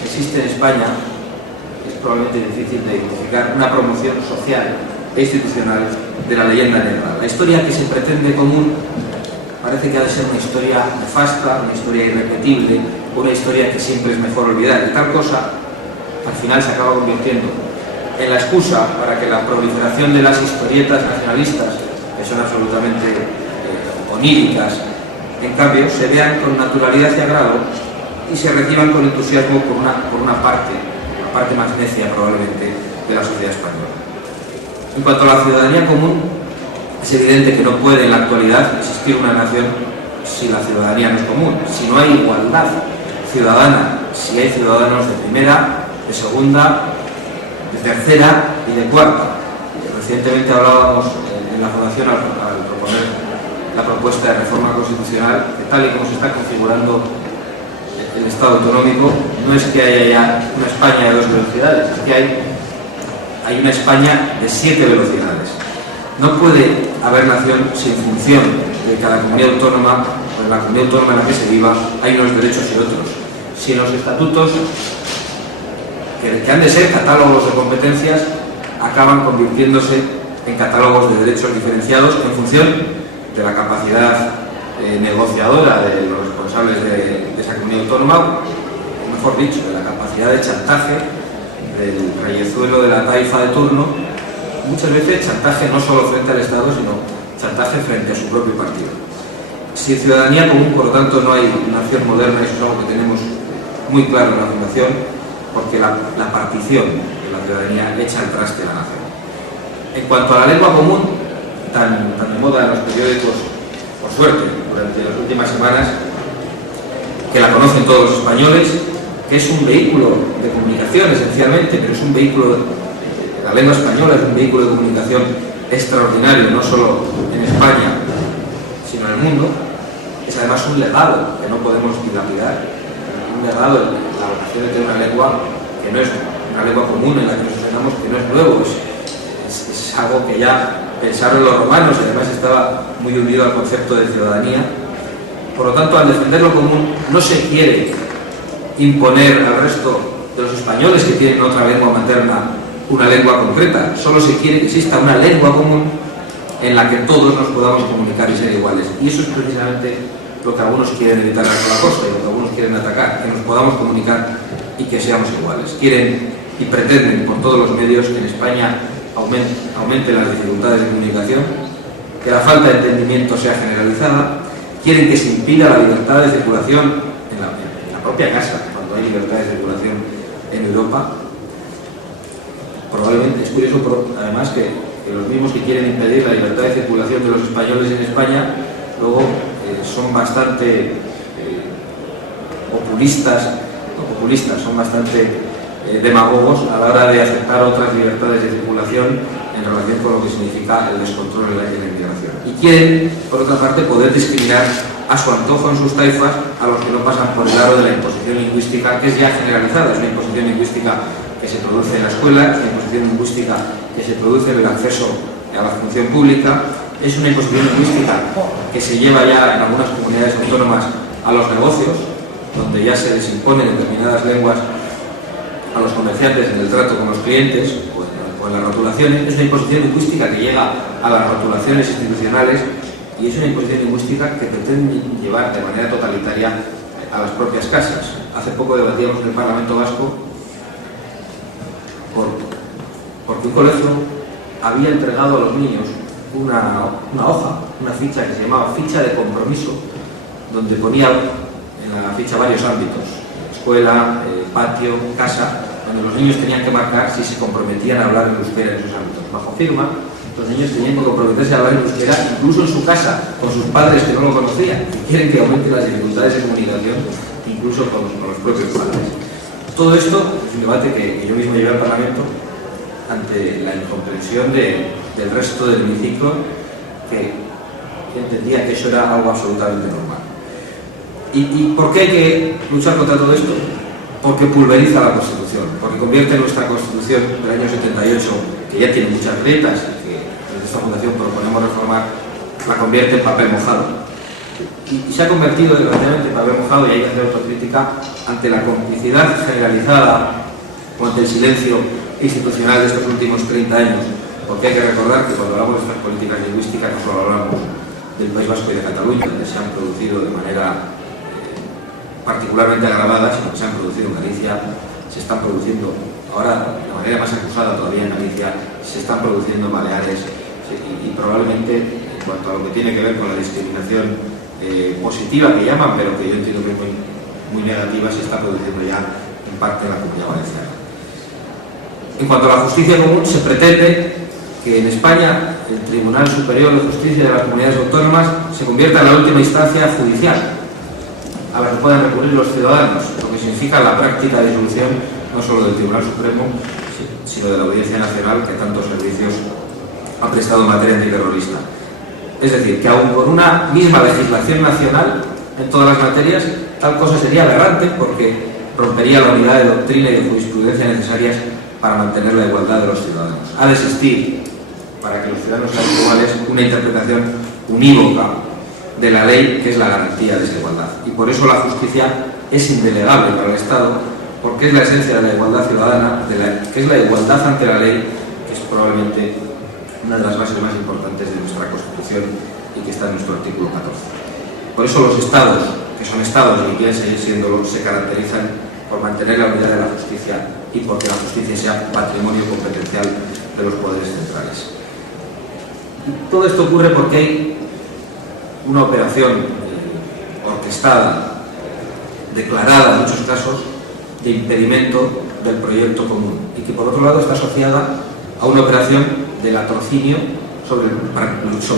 existe en España, es probablemente difícil de identificar, una promoción social e institucional de la leyenda negra. La historia que se pretende común parece que ha de ser una historia nefasta, una historia irrepetible, una historia que siempre es mejor olvidar. Y tal cosa, al final, se acaba convirtiendo en la excusa para que la proliferación de las historietas nacionalistas, que son absolutamente oníricas, en cambio, se vean con naturalidad y agrado y se reciban con entusiasmo por una parte, la parte más necia probablemente, de la sociedad española. En cuanto a la ciudadanía común, es evidente que no puede en la actualidad existir una nación si la ciudadanía no es común, si no hay igualdad ciudadana, si hay ciudadanos de primera, de segunda, de tercera y de cuarta. Recientemente hablábamos en la Fundación al proponer la propuesta de reforma constitucional, que tal y como se está configurando el Estado autonómico, no es que haya ya una España de 2 velocidades, es que hay una España de 7 velocidades. No puede haber nación sin función de cada comunidad autónoma, o en la comunidad autónoma en la que se viva, hay unos derechos y otros. Si los estatutos, que han de ser catálogos de competencias, acaban convirtiéndose en catálogos de derechos diferenciados en función de la capacidad negociadora de los responsables de esa comunidad autónoma, o mejor dicho, de la capacidad de chantaje del reyezuelo de la taifa de turno, muchas veces chantaje no solo frente al Estado, sino chantaje frente a su propio partido. Sin ciudadanía común, por lo tanto, no hay nación moderna, eso es algo que tenemos muy claro en la Fundación, porque la partición de la ciudadanía echa al traste la nación. En cuanto a la lengua común, tan de moda en los periódicos, por suerte, durante las últimas semanas, que la conocen todos los españoles, que es un vehículo de comunicación esencialmente, pero es un vehículo, la lengua española es un vehículo de comunicación extraordinario, no solo en España, sino en el mundo. Es además un legado que no podemos dilapidar, un legado, la vocación de tener una lengua que no es una lengua común en la que nos entendamos, que no es nuevo, es algo que ya pensaron los romanos y además estaba muy unido al concepto de ciudadanía. Por lo tanto, al defender lo común, no se quiere imponer al resto de los españoles que tienen otra lengua materna una lengua concreta, solo se quiere que exista una lengua común en la que todos nos podamos comunicar y ser iguales. Y eso es precisamente lo que algunos quieren evitar a toda costa y lo que algunos quieren atacar, que nos podamos comunicar y que seamos iguales. Quieren y pretenden por todos los medios que en España aumenten las dificultades de comunicación, que la falta de entendimiento sea generalizada quieren que se impida la libertad de circulación en la propia casa, cuando hay libertad de circulación en Europa. Probablemente es curioso, además, que los mismos que quieren impedir la libertad de circulación de los españoles en España, luego son bastante populistas, son bastante demagogos a la hora de aceptar otras libertades de circulación en relación con lo que significa el descontrol de la inmigración. Y quieren, por otra parte, poder discriminar a su antojo en sus taifas a los que no pasan por el aro de la imposición lingüística, que es ya generalizada. Es una imposición lingüística que se produce en la escuela, es una imposición lingüística que se produce en el acceso a la función pública, es una imposición lingüística que se lleva ya en algunas comunidades autónomas a los negocios, donde ya se les imponen determinadas lenguas a los comerciantes en el trato con los clientes o en las rotulaciones. Es una imposición lingüística que llega a las rotulaciones institucionales y es una imposición lingüística que pretende llevar de manera totalitaria a las propias casas. Hace poco debatíamos en el Parlamento Vasco porque un colegio había entregado a los niños una hoja, una ficha que se llamaba ficha de compromiso, donde ponía en la ficha varios ámbitos: escuela, patio, casa, donde los niños tenían que marcar si se comprometían a hablar en euskera en esos ámbitos. Bajo firma, los niños tenían que comprometerse a hablar en euskera incluso en su casa, con sus padres que no lo conocían, que quieren que aumenten las dificultades de comunicación, incluso con los propios padres. Todo esto es un debate que yo mismo llevé al Parlamento ante la incomprensión del resto del hemiciclo, que entendía que eso era algo absolutamente normal. ¿Y por qué hay que luchar contra todo esto? Porque pulveriza la Constitución, porque convierte nuestra Constitución del año 78, que ya tiene muchas grietas, que desde esta fundación proponemos reformar, la convierte en papel mojado. Y se ha convertido desgraciadamente en papel mojado, y hay que hacer autocrítica ante la complicidad generalizada o ante el silencio institucional de estos últimos 30 años, porque hay que recordar que cuando hablamos de estas políticas lingüísticas no solo hablamos del País Vasco y de Cataluña, donde se han producido de manera particularmente agravada, sino que se han producido en Galicia, se están produciendo ahora de manera más acusada todavía en Galicia, se están produciendo en Baleares, y probablemente en cuanto a lo que tiene que ver con la discriminación positiva que llaman, pero que yo entiendo que es muy negativa, se está produciendo ya en parte en la Comunidad Valenciana. En cuanto a la justicia común, se pretende que en España el Tribunal Superior de Justicia de las Comunidades Autónomas se convierta en la última instancia judicial a la que puedan recurrir los ciudadanos, lo que significa la práctica de disolución no solo del Tribunal Supremo, sino de la Audiencia Nacional, que tantos servicios ha prestado en materia antiterrorista. Es decir, que aun con una misma legislación nacional en todas las materias, tal cosa sería aberrante, porque rompería la unidad de doctrina y de jurisprudencia necesarias para mantener la igualdad de los ciudadanos. Ha de existir, para que los ciudadanos sean iguales, una interpretación unívoca de la ley, que es la garantía de esa igualdad. Y por eso la justicia es indelegable para el Estado, porque es la esencia de la igualdad ciudadana, que es la igualdad ante la ley, que es probablemente una de las bases más importantes de nuestra Constitución y que está en nuestro artículo 14. Por eso los Estados, que son Estados y quieren seguir siéndolo, se caracterizan por mantener la unidad de la justicia y porque la justicia sea patrimonio competencial de los poderes centrales. Y todo esto ocurre porque hay una operación orquestada, declarada en muchos casos, de impedimento del proyecto común, y que por otro lado está asociada a una operación de latrocinio sobre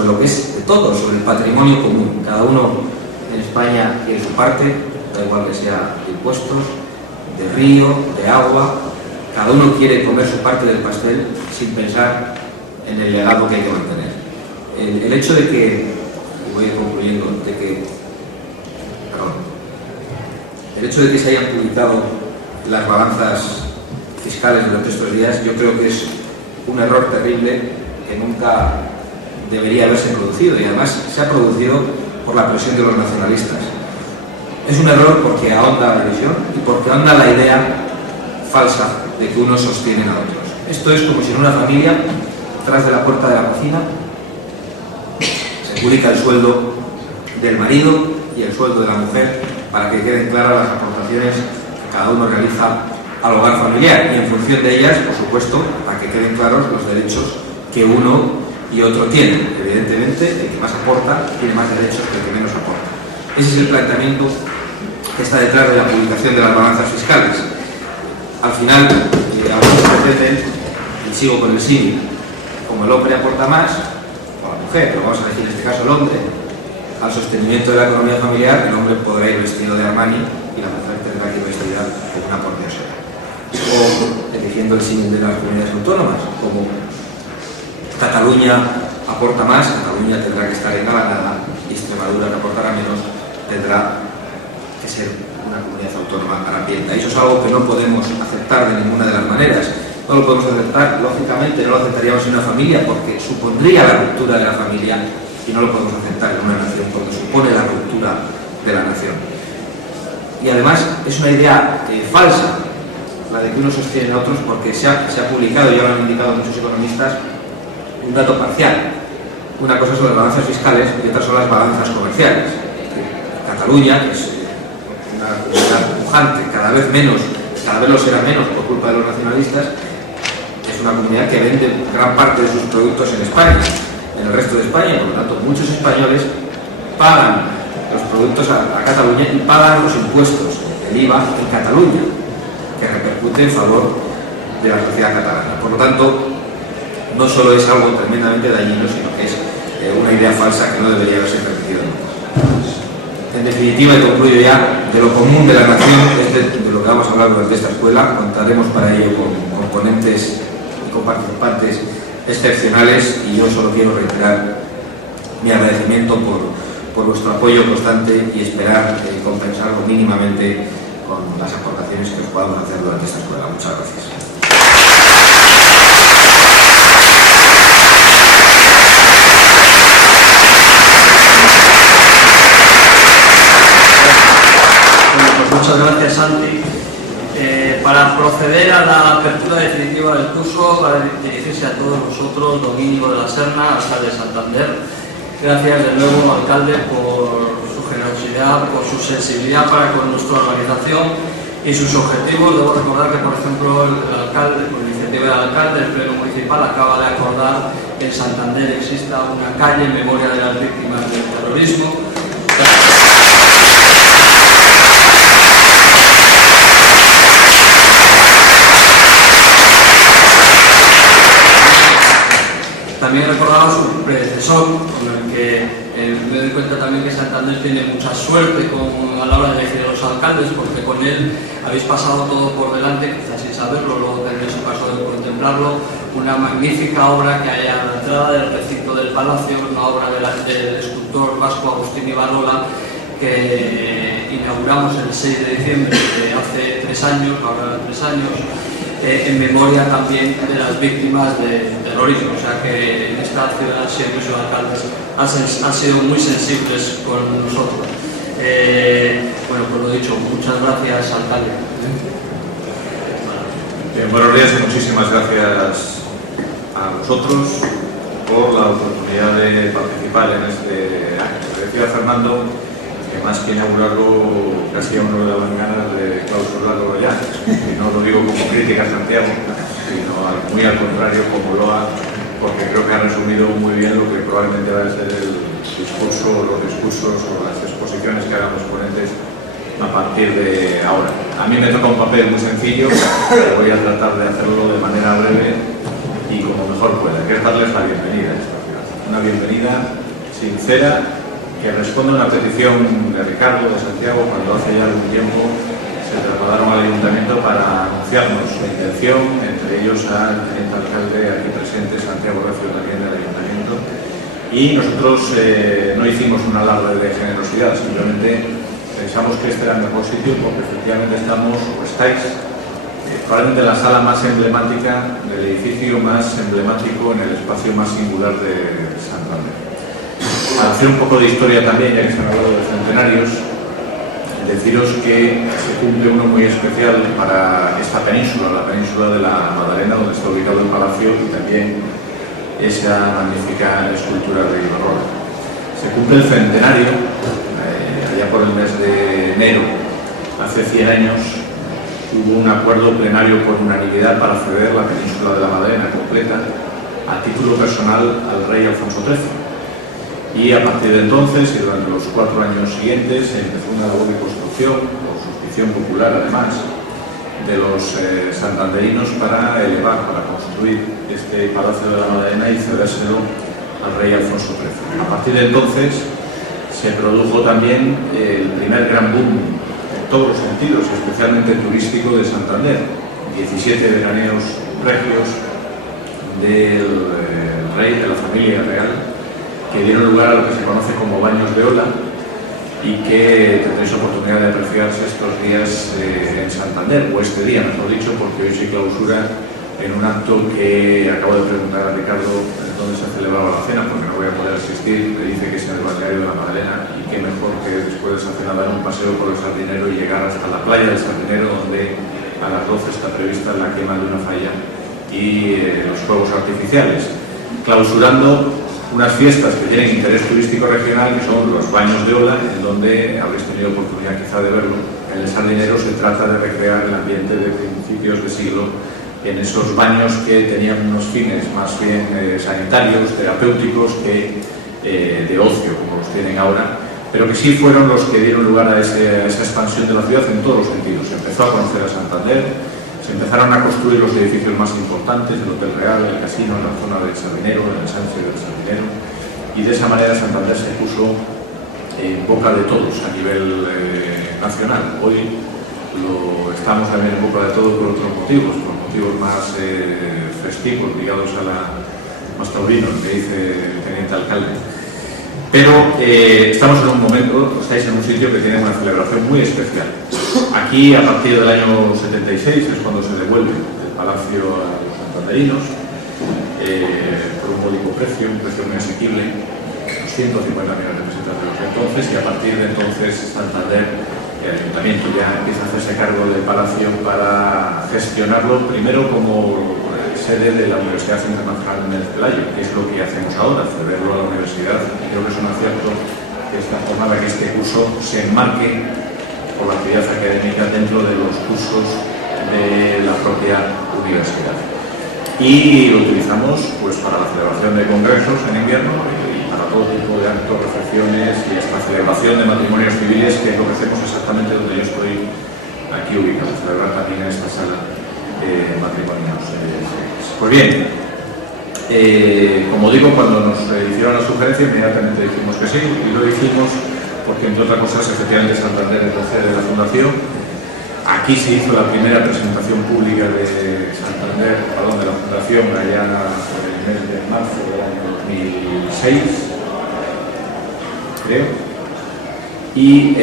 lo que es de todo, sobre el patrimonio común. Cada uno en España quiere su parte, da igual que sea de impuestos, de río, de agua, cada uno quiere comer su parte del pastel sin pensar en el legado que hay que mantener. El hecho de que, y voy concluyendo, el hecho de que se hayan publicado las balanzas fiscales durante estos días, yo creo que es un error terrible que nunca debería haberse producido, y además se ha producido por la presión de los nacionalistas. Es un error porque ahonda la división y porque ahonda la idea falsa de que unos sostienen a otros. Esto es como si en una familia, detrás de la puerta de la cocina, se publica el sueldo del marido y el sueldo de la mujer para que queden claras las aportaciones que cada uno realiza al hogar familiar, y en función de ellas, por supuesto, para que queden claros los derechos que uno y otro tienen. Evidentemente, el que más aporta tiene más derechos que el que menos aporta. Ese es el planteamiento que está detrás de la publicación de las balanzas fiscales. Al final, algunos pretenden, y sigo con el símil, como el hombre aporta más, o la mujer, pero vamos a decir en este caso el hombre, al sostenimiento de la economía familiar, el hombre podrá ir vestido de Armani y la mujer tendrá que ir vestida con una portesora. O, eligiendo el símil de las comunidades autónomas, como Cataluña aporta más, Cataluña tendrá que estar engalanada y Extremadura, que aportará menos, tendrá que ser una comunidad autónoma harapienta. Eso es algo que no podemos aceptar de ninguna de las maneras. No lo podemos aceptar, lógicamente no lo aceptaríamos en una familia porque supondría la ruptura de la familia, y no lo podemos aceptar en una nación porque supone la ruptura de la nación. Y además es una idea falsa la de que unos sostienen a otros, porque se ha publicado, ya lo han indicado muchos economistas, un dato parcial. Una cosa son las balanzas fiscales y otra son las balanzas comerciales. Cataluña, que es una comunidad pujante, cada vez lo será menos por culpa de los nacionalistas, es una comunidad que vende gran parte de sus productos en España, en el resto de España, y por lo tanto muchos españoles pagan los productos a Cataluña y pagan los impuestos, el IVA, en Cataluña, que repercute en favor de la sociedad catalana. Por lo tanto, no solo es algo tremendamente dañino, sino que es una idea falsa que no debería haberse repetido nunca. En definitiva, y concluyo ya, de lo común de la nación es de lo que vamos a hablar durante esta escuela. Contaremos para ello con ponentes y con participantes excepcionales, y yo solo quiero reiterar mi agradecimiento por vuestro apoyo constante y esperar compensarlo mínimamente con las aportaciones que os podamos hacer durante esta escuela. Muchas gracias. Muchas gracias, Santi. Para proceder a la apertura definitiva del curso, para dirigirse a todos vosotros, don Íñigo de la Serna, alcalde de Santander. Gracias de nuevo, alcalde, por su generosidad, por su sensibilidad para con nuestra organización y sus objetivos. Debo recordar que, por ejemplo, el alcalde, por iniciativa del alcalde, el Pleno Municipal acaba de acordar que en Santander exista una calle en memoria de las víctimas del terrorismo. También recordaba su predecesor, con el que me doy cuenta también que Santander tiene mucha suerte a la hora de elegir a los alcaldes, porque con él habéis pasado todo por delante, quizás sin saberlo, luego tendréis caso de contemplarlo, una magnífica obra que hay a la entrada del recinto del Palacio, una obra del escultor vasco Agustín Ibarola, que inauguramos el 6 de diciembre de hace 3 años, ahora 3 años, en memoria también de las víctimas del terrorismo. O sea que en esta ciudad siempre sus alcaldes han sido muy sensibles con nosotros. Bueno, pues lo dicho, muchas gracias, alcalde. Bien, buenos días y muchísimas gracias a vosotros por la oportunidad de participar en este año. Decía Fernando que más que inaugurarlo, casi a uno le daban ganas de clausurarlo ya. Y no lo digo como crítica a Santiago, sino muy al contrario, como loa, porque creo que ha resumido muy bien lo que probablemente va a ser el discurso, los discursos o las exposiciones que hagan los ponentes a partir de ahora. A mí me toca un papel muy sencillo, voy a tratar de hacerlo de manera breve y como mejor pueda, que es darles la bienvenida a esta ciudad. Una bienvenida sincera, que responde a una petición de Ricardo, de Santiago, cuando hace ya algún tiempo se trasladaron al ayuntamiento para anunciarnos su intención, entre ellos al teniente alcalde aquí presente, Santiago Recio, también del ayuntamiento, y nosotros no hicimos un alarde de generosidad, simplemente pensamos que este era el mejor sitio porque efectivamente estamos, o estáis, probablemente en la sala más emblemática del edificio más emblemático en el espacio más singular de Santander. Para hacer un poco de historia también, ya que se han hablado de centenarios, deciros que se cumple uno muy especial para esta península, la península de la Madalena, donde está ubicado el palacio y también esa magnífica escultura de Ibarola. Se cumple el centenario, allá por el mes de enero, hace 100 años, hubo un acuerdo plenario por unanimidad para ceder la península de la Madalena completa a título personal al rey Alfonso XIII. Y a partir de entonces, y durante los 4 años siguientes, se empezó una labor de construcción, por suscripción popular además, de los santanderinos para elevar, para construir este Palacio de la Madalena y cedérselo al rey Alfonso XIII. A partir de entonces se produjo también el primer gran boom en todos los sentidos, especialmente turístico, de Santander. 17 veraneos regios del rey, de la familia real, que dieron lugar a lo que se conoce como baños de ola y que tendréis oportunidad de apreciarse estos días en Santander, o este día, mejor dicho, porque hoy se clausura en un acto que acabo de preguntar a Ricardo dónde se celebraba la cena, porque no voy a poder asistir. Me dice que es en el balneario de la Madalena, y qué mejor que después de esa cena dar un paseo por el Sardinero y llegar hasta la playa del Sardinero, donde a las 12 está prevista la quema de una falla y los fuegos artificiales, clausurando unas fiestas que tienen interés turístico regional, que son los baños de ola, en donde habréis tenido oportunidad quizá de verlo. En el Sardinero se trata de recrear el ambiente de principios de siglo, en esos baños que tenían unos fines más bien sanitarios, terapéuticos, que de ocio, como los tienen ahora, pero que sí fueron los que dieron lugar a esa expansión de la ciudad en todos los sentidos. Se empezó a conocer a Santander, se empezaron a construir los edificios más importantes, el Hotel Real, el casino en la zona del Sardinero, en el ensanche del Sardinero, y de esa manera Santander se puso en boca de todos a nivel nacional. Hoy estamos también en boca de todos por otros motivos, por motivos más festivos, ligados a más taurinos, que dice el teniente alcalde. Pero estamos en un momento, estáis en un sitio que tiene una celebración muy especial. Aquí, a partir del año 76, es cuando se devuelve el palacio a los santanderinos, por un módico precio, un precio muy asequible, 150 millones de pesetas de los entonces, y a partir de entonces Santander, el ayuntamiento, ya empieza a hacerse cargo del palacio para gestionarlo primero como sede de la Universidad Internacional de Pelayo, que es lo que hacemos ahora, cederlo a la universidad. Creo que es un acierto que esta jornada, que este curso se enmarque por la actividad académica dentro de los cursos de la propia universidad. Y lo utilizamos pues para la celebración de congresos en invierno y para todo tipo de actos, reflexiones y hasta celebración de matrimonios civiles, que es lo que hacemos exactamente donde yo estoy aquí ubicado, celebrar también en esta sala matrimonios. Pues bien, como digo, cuando nos hicieron la sugerencia, inmediatamente dijimos que sí, y lo hicimos porque, entre otras cosas, efectivamente Santander es la sede de la Fundación. Aquí se hizo la primera presentación pública de Santander, perdón, de la Fundación, allá por el mes de marzo del año 2006, creo. Y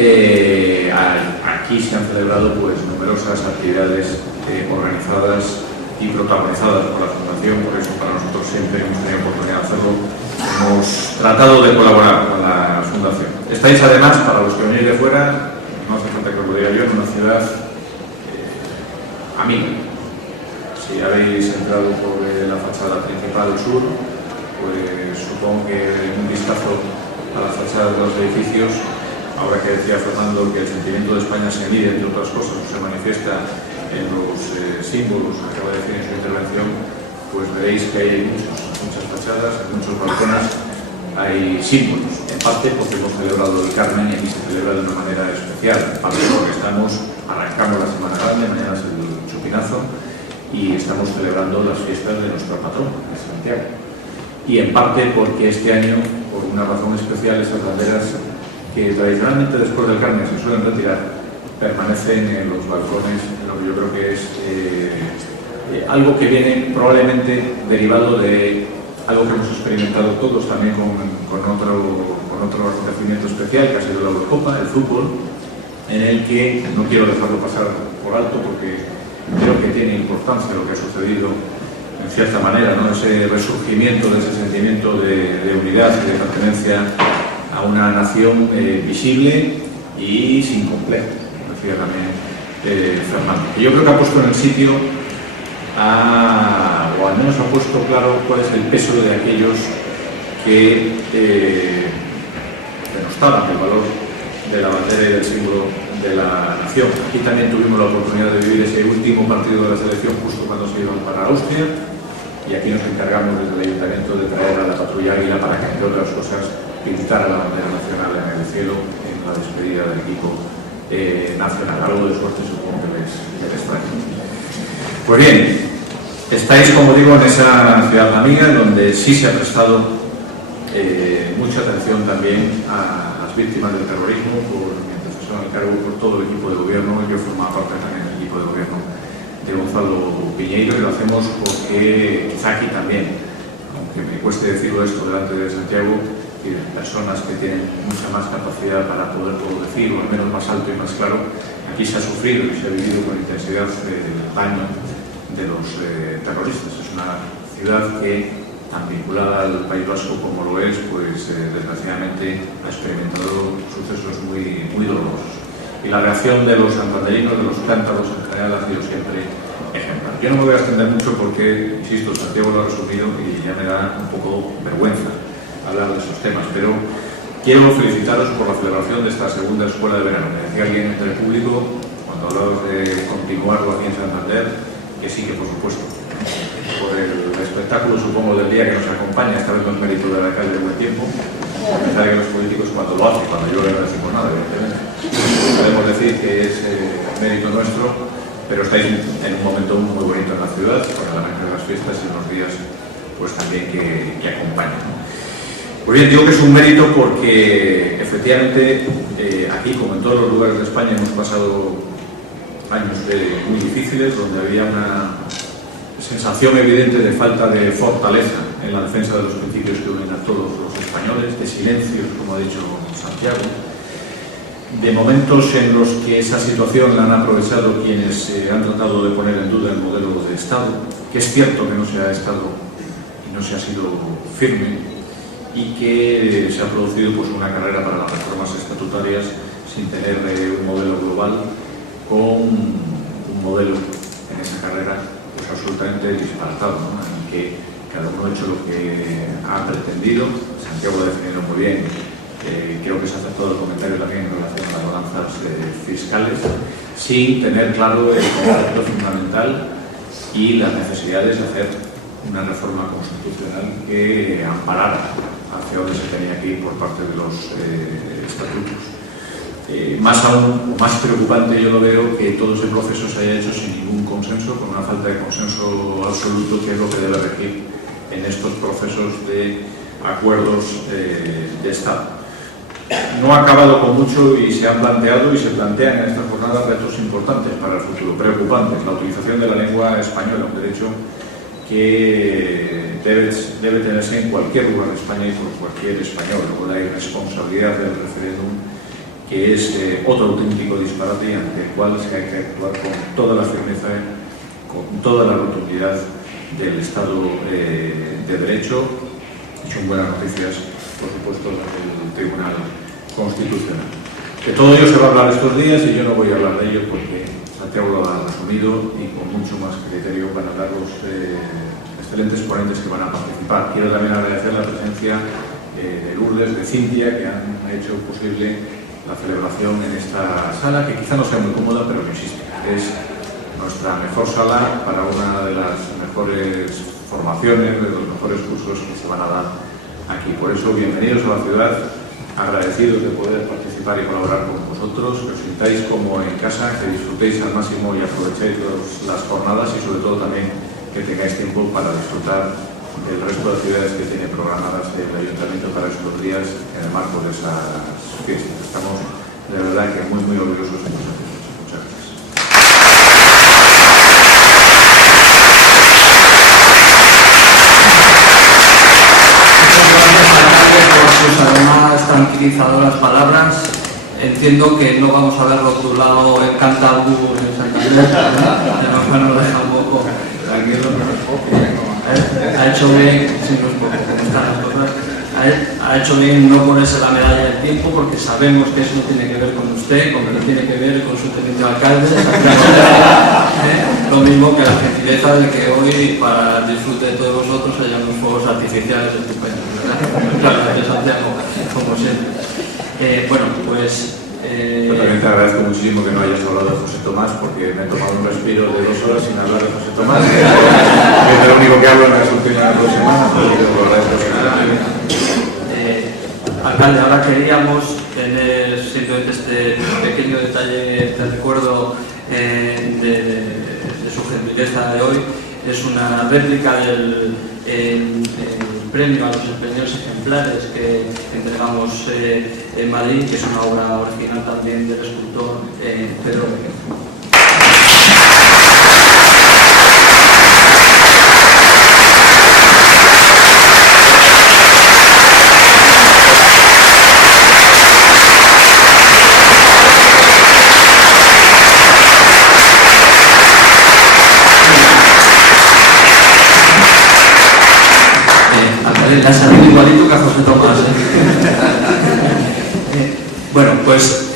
aquí se han celebrado pues numerosas actividades organizadas y protagonizadas por la Fundación. Por eso para nosotros siempre hemos tenido oportunidad de hacerlo. Hemos tratado de colaborar con la Fundación. Estáis además, para los que venís de fuera, no hace falta que os lo diga yo, en una ciudad amiga. Si habéis entrado por la fachada principal sur, pues supongo que un vistazo a las fachadas de los edificios, ahora que decía Fernando que el sentimiento de España se mide, entre otras cosas, se manifiesta en los símbolos que acaba de decir en su intervención, pues veréis que hay muchas fachadas, en muchos balcones hay símbolos, en parte porque hemos celebrado el Carmen y aquí se celebra de una manera especial, en parte porque arrancamos la Semana Grande, mañana es el Chupinazo, y estamos celebrando las fiestas de nuestro patrón, de Santiago. Y en parte porque este año, por una razón especial, esas banderas que tradicionalmente después del Carmen se suelen retirar, permanecen en los balcones, lo que yo creo que es algo que viene probablemente derivado de algo que hemos experimentado todos también con otro acontecimiento especial, que ha sido la Eurocopa, el fútbol, en el que no quiero dejarlo pasar por alto porque creo que tiene importancia lo que ha sucedido en cierta manera, ¿no? Ese resurgimiento de ese sentimiento de unidad y de pertenencia a una nación visible y sin complejo, decía también Fernando. Y yo creo que ha puesto en el sitio, o al menos ha puesto claro cuál es el peso de aquellos que denostaban el valor de la bandera y del símbolo de la nación. Aquí también tuvimos la oportunidad de vivir ese último partido de la selección justo cuando se iban para Austria, y aquí nos encargamos desde el Ayuntamiento de traer a la patrulla Águila para que, entre otras cosas, pintara la bandera nacional en el cielo en la despedida del equipo nacional. Algo de suerte supongo que les extraña. Pues bien, estáis, como digo, en esa ciudad amiga donde sí se ha prestado mucha atención también a las víctimas del terrorismo por mi antecesor al cargo, por todo el equipo de gobierno. Yo formaba parte también del equipo de gobierno de Gonzalo Piñeiro, y lo hacemos porque quizá aquí también, aunque me cueste decirlo esto delante de Santiago, que personas que tienen mucha más capacidad para poderlo decir, o al menos más alto y más claro, aquí se ha sufrido y se ha vivido con intensidad el daño de los terroristas. Es una ciudad que, tan vinculada al País Vasco como lo es, pues desgraciadamente ha experimentado sucesos muy dolorosos. Y la reacción de los santanderinos, de los cántabros en general, ha sido siempre ejemplar. Yo no me voy a extender mucho porque, insisto, Santiago lo ha resumido y ya me da un poco vergüenza hablar de esos temas, pero quiero felicitaros por la celebración de esta segunda escuela de verano. Me decía alguien entre el público, cuando hablabas de continuarlo aquí en Santander, que sí, que por supuesto. Por el espectáculo, supongo, del día que nos acompaña, esta vez no es mérito del alcalde de Buen Tiempo, a pesar de que los políticos cuando lo hacen, cuando llueve no decimos nada, evidentemente. Podemos decir que es mérito nuestro, pero estáis en un momento muy bonito en la ciudad, con el arranque de las fiestas y unos días pues también que acompañan. Pues bien, digo que es un mérito porque efectivamente aquí, como en todos los lugares de España, hemos pasado años muy difíciles, donde había una sensación evidente de falta de fortaleza en la defensa de los principios que unen a todos los españoles, de silencios, como ha dicho Santiago, de momentos en los que esa situación la han aprovechado quienes han tratado de poner en duda el modelo de Estado, que es cierto que no se ha estado y no se ha sido firme, y que se ha producido pues una carrera para las reformas estatutarias sin tener un modelo global, con un modelo en esa carrera pues absolutamente disparatado, ¿no? En que cada uno ha hecho lo que ha pretendido. Santiago ha definido muy bien, creo que se ha aceptado el comentario también en relación a las balanzas fiscales, sin tener claro el concepto fundamental y las necesidades de hacer una reforma constitucional que amparara hacia donde se tenía que ir por parte de los estatutos. Más aún, más preocupante yo lo veo, que todo ese proceso se haya hecho sin ningún consenso, con una falta de consenso absoluto, que es lo que debe regir en estos procesos de acuerdos de Estado. No ha acabado con mucho y se han planteado y se plantean en estas jornadas retos importantes para el futuro, preocupantes. La utilización de la lengua española, un derecho que debe tenerse en cualquier lugar de España y por cualquier español. Luego la irresponsabilidad del referéndum, que es otro auténtico disparate y ante el cual se hay que actuar con toda la firmeza, con toda la rotundidad del Estado de Derecho. Y son buenas noticias, por supuesto, del Tribunal Constitucional. De todo ello se va a hablar estos días y yo no voy a hablar de ello porque Santiago lo ha resumido y con mucho más criterio van a hablar los excelentes ponentes que van a participar. Quiero también agradecer la presencia de Lourdes, de Cintia, que han hecho posible la celebración en esta sala, que quizá no sea muy cómoda, pero que insisto, es nuestra mejor sala para una de las mejores formaciones, de los mejores cursos que se van a dar aquí. Por eso, bienvenidos a la ciudad, agradecidos de poder participar y colaborar con vosotros, que os sintáis como en casa, que disfrutéis al máximo y aprovechéis las jornadas y sobre todo también que tengáis tiempo para disfrutar del resto de actividades que tiene programadas el Ayuntamiento para estos días en el marco de esas fiestas. Estamos de verdad que muy orgullosos de vosotros. Muchas gracias. Además tranquilizadoras palabras. Entiendo que no vamos a ver rotulado el Cantabú en Santander, no nos deja un poco tranquilo. Ha hecho bien, sí, no es poco, como están las cosas, ha hecho bien no ponerse la medalla del tiempo, porque sabemos que eso no tiene que ver con usted, con lo que tiene que ver con su teniente alcalde. Lo mismo que la gentileza de que hoy, para el disfrute de todos vosotros, haya unos fuegos artificiales estupendos, ¿verdad? Claro, de Santiago, como siempre. Bueno, pues... Yo también te agradezco muchísimo que no hayas hablado de José Tomás, porque me he tomado un respiro de 2 horas sin hablar de José Tomás. soy el único que hablo en las últimas 2 semanas, pero lo agradezco. Alcalde, ahora queríamos tener simplemente este pequeño detalle de recuerdo de su gentileza de hoy. Es una réplica del premio a los empeños ejemplares que entregamos en Madrid, que es una obra original también del escultor Pedro Bequer. Le ha salido igualito que a José Tomás. Bueno, pues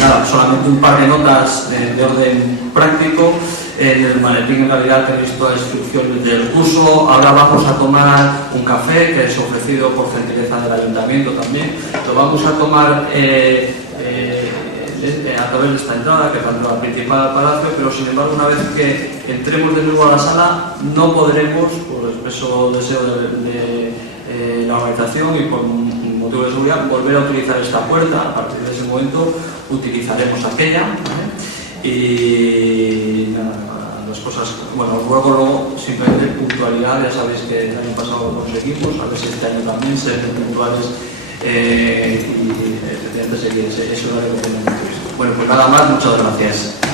nada, solamente un par de notas de orden práctico. En el maletín en realidad tenéis todas las instrucciones del curso. Ahora vamos a tomar un café que es ofrecido por gentileza del ayuntamiento también. Lo vamos a tomar a través de esta entrada, que es la entrada principal al palacio, pero sin embargo una vez que entremos de nuevo a la sala no podremos, por expreso deseo de la organización y por motivo de seguridad, volver a utilizar esta puerta. A partir de ese momento utilizaremos aquella, ¿vale? Y nada, las cosas, bueno, luego simplemente puntualidad. Ya sabéis que el año pasado lo conseguimos, a ver si este año también ser puntuales y efectivamente seguir ese horario que tenemos. Bueno, pues nada más, muchas gracias.